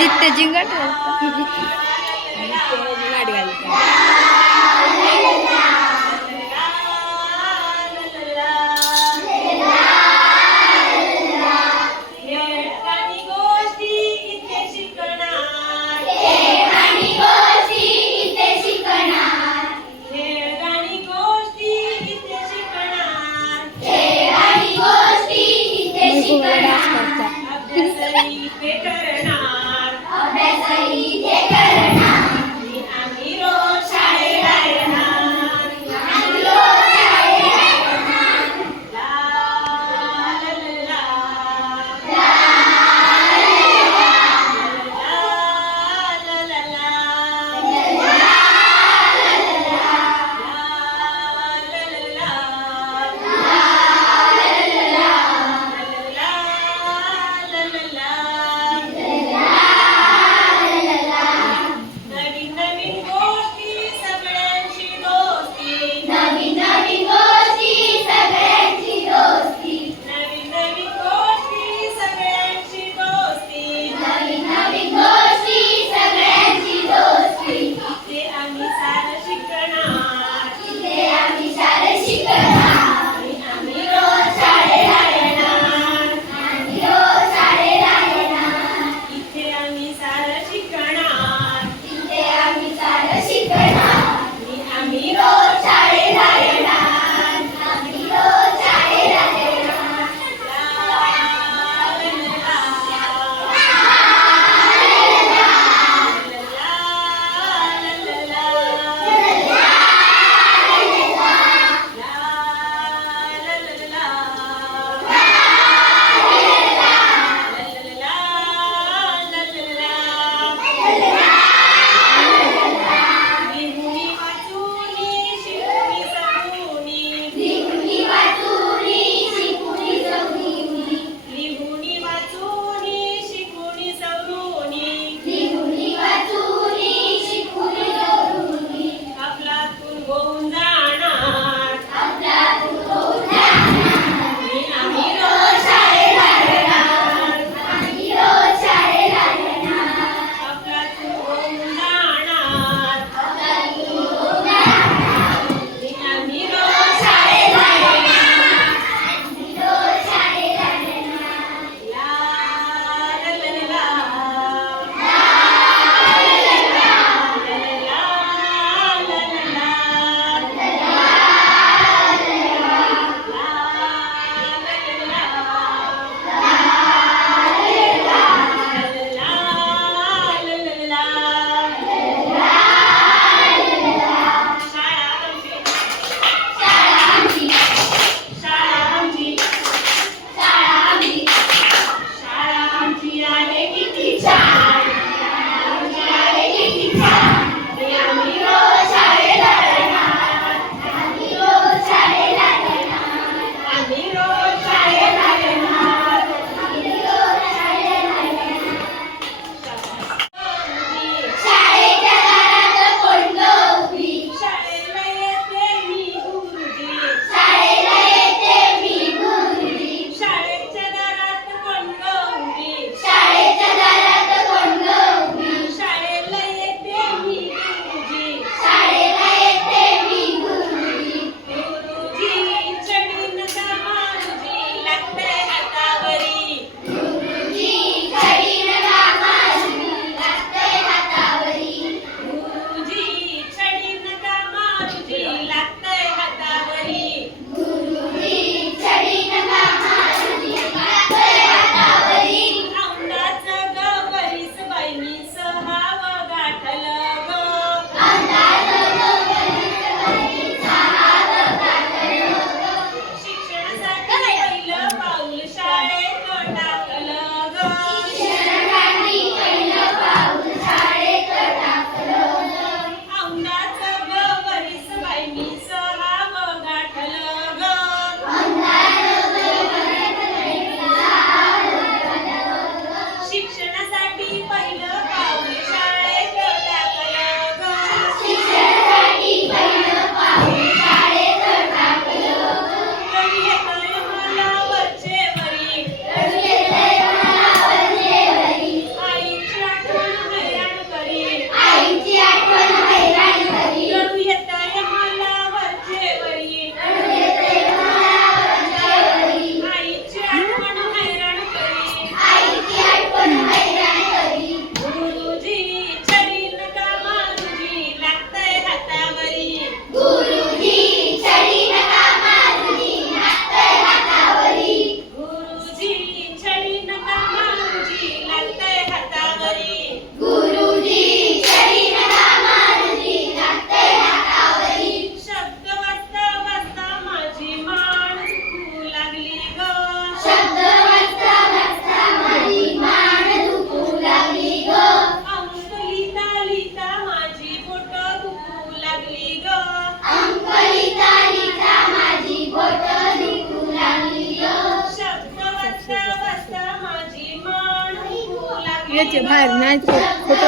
आदित्य जिंगट. गाडी Peter. 来 ভাই নাই ছোট